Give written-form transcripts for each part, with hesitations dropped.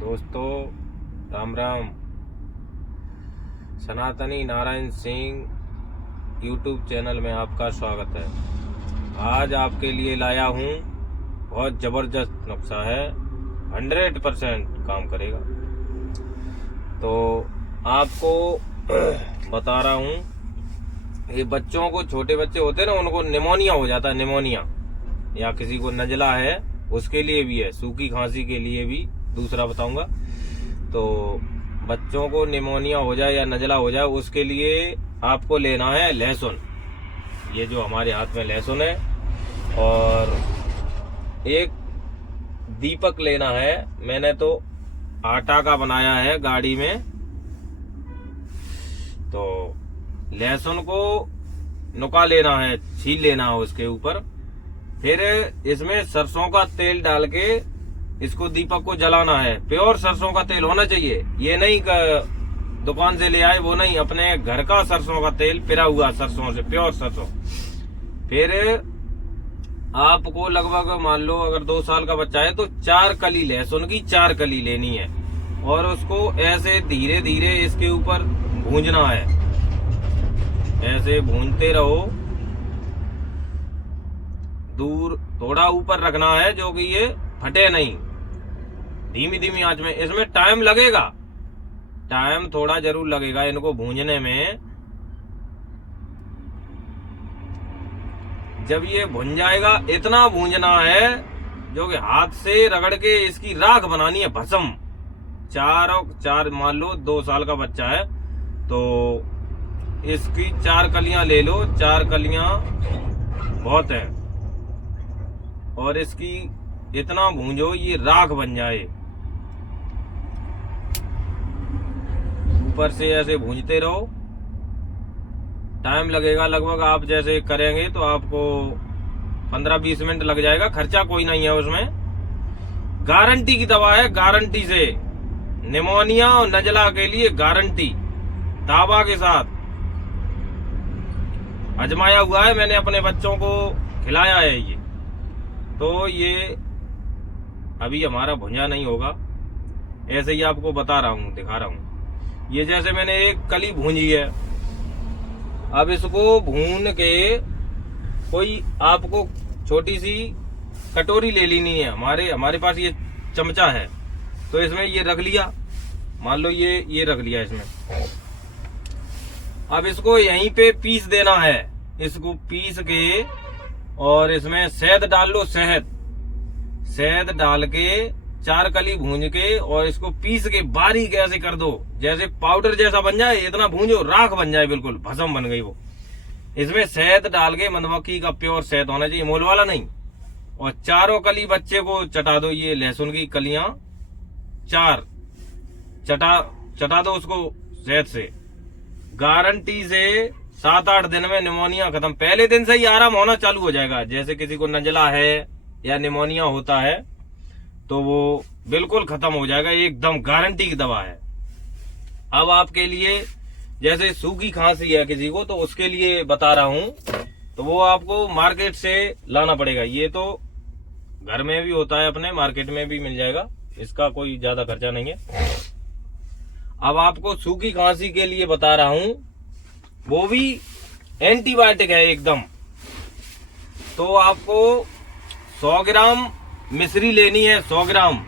दोस्तों राम राम। सनातनी Narayan Singh YouTube channel में आपका स्वागत है। आज आपके लिए लाया हूँ बहुत ज़बरदस्त नुस्खा है, 100% काम करेगा। तो आपको बता रहा हूँ, ये बच्चों को, छोटे बच्चे होते हैं ना, उनको निमोनिया हो जाता है, निमोनिया, या किसी को नजला है उसके लिए भी है, सूखी खांसी के लिए भी दूसरा बताऊंगा। तो बच्चों को निमोनिया हो जाए या नजला हो जाए उसके लिए आपको लेना है लहसुन। ये जो हमारे हाथ में लहसुन है, और एक दीपक लेना है। मैंने तो आटा का बनाया है गाड़ी में। तो लहसुन को नुका लेना है, छील लेना है उसके ऊपर। फिर इसमें सरसों का तेल डाल के इसको दीपक को जलाना है। प्योर सरसों का तेल होना चाहिए, ये नहीं दुकान से ले आए वो नहीं, अपने घर का सरसों का तेल, पिरा हुआ सरसों से, प्योर सरसों। फिर आपको लगभग मान लो अगर 2 साल का बच्चा है तो 4 कली लहसुन की 4 कली लेनी है, और उसको ऐसे धीरे धीरे इसके ऊपर भूंजना है। ऐसे भूनते रहो, दूर थोड़ा ऊपर रखना है जो कि ये फटे नहीं, धीमी धीमी आंच में। इसमें टाइम लगेगा, टाइम थोड़ा जरूर लगेगा इनको भूनने में। जब ये भुन जाएगा, इतना भूंजना है जो कि हाथ से रगड़ के इसकी राख बनानी है, भस्म। 4 मान लो 2 साल का बच्चा है तो इसकी 4 कलियां ले लो, 4 कलियां बहुत है। और इसकी इतना भूंजो ये राख बन जाए, ऊपर से ऐसे भूंजते रहो। टाइम लगेगा लगभग, आप जैसे करेंगे तो आपको 15-20 मिनट लग जाएगा। खर्चा कोई नहीं है उसमें। गारंटी की दवा है, गारंटी से। निमोनिया और नजला के लिए गारंटी, दावा के साथ। आजमाया हुआ है, मैंने अपने बच्चों को खिलाया है ये। तो ये अभी हमारा भुंजा नहीं होगा, ऐसे ही आपको बता रहा हूँ, दिखा रहा हूँ। ये जैसे मैंने एक कली भूंजी है, अब इसको भून के कोई आपको छोटी सी कटोरी ले लेनी है। हमारे पास ये चमचा है, तो इसमें ये रख लिया, मान लो ये रख लिया इसमें। अब इसको यहीं पे पीस देना है। इसको पीस के, और इसमें शहद डाल लो, शहद डाल के 4 कली भूंज के, और इसको पीस के बारीक ऐसे कर दो, जैसे पाउडर जैसा बन जाए। इतना भूंजो राख बन जाए, बिल्कुल भस्म बन गई वो। इसमें शहद डाल के, मधुमक्खी का प्योर शहद होना चाहिए, मोल वाला नहीं। और 4 कली बच्चे को चटा दो, ये लहसुन की कलियां 4 चटा दो उसको शहद से। गारंटी से 7-8 दिन में निमोनिया खत्म। पहले दिन से ही आराम होना चालू हो जाएगा। जैसे किसी को नजला है या निमोनिया होता है तो वो बिल्कुल खत्म हो जाएगा, एकदम गारंटी की दवा है। अब आपके लिए जैसे सूखी खांसी है किसी को, तो उसके लिए बता रहा हूं, तो वो आपको मार्केट से लाना पड़ेगा। ये तो घर में भी होता है, अपने मार्केट में भी मिल जाएगा, इसका कोई ज्यादा खर्चा नहीं है। अब आपको सूखी खांसी के लिए बता रहा हूं, वो भी एंटीबायोटिक है एकदम। तो आपको 100 ग्राम मिश्री लेनी है, 100 ग्राम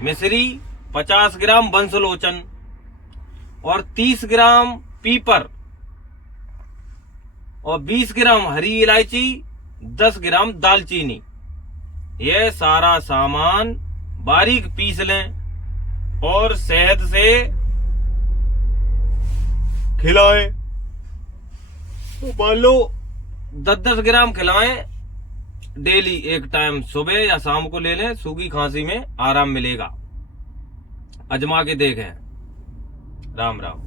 मिश्री, 50 ग्राम बंसलोचन, और 30 ग्राम पीपर, और 20 ग्राम हरी इलायची, 10 ग्राम दालचीनी। ये सारा सामान बारीक पीस लें और शहद से खिलाएं। तो मान लो 10-10 ग्राम खिलाएं डेली, एक टाइम सुबह या शाम को ले लें। सूखी खांसी में आराम मिलेगा, आजमा के देखें। राम राम।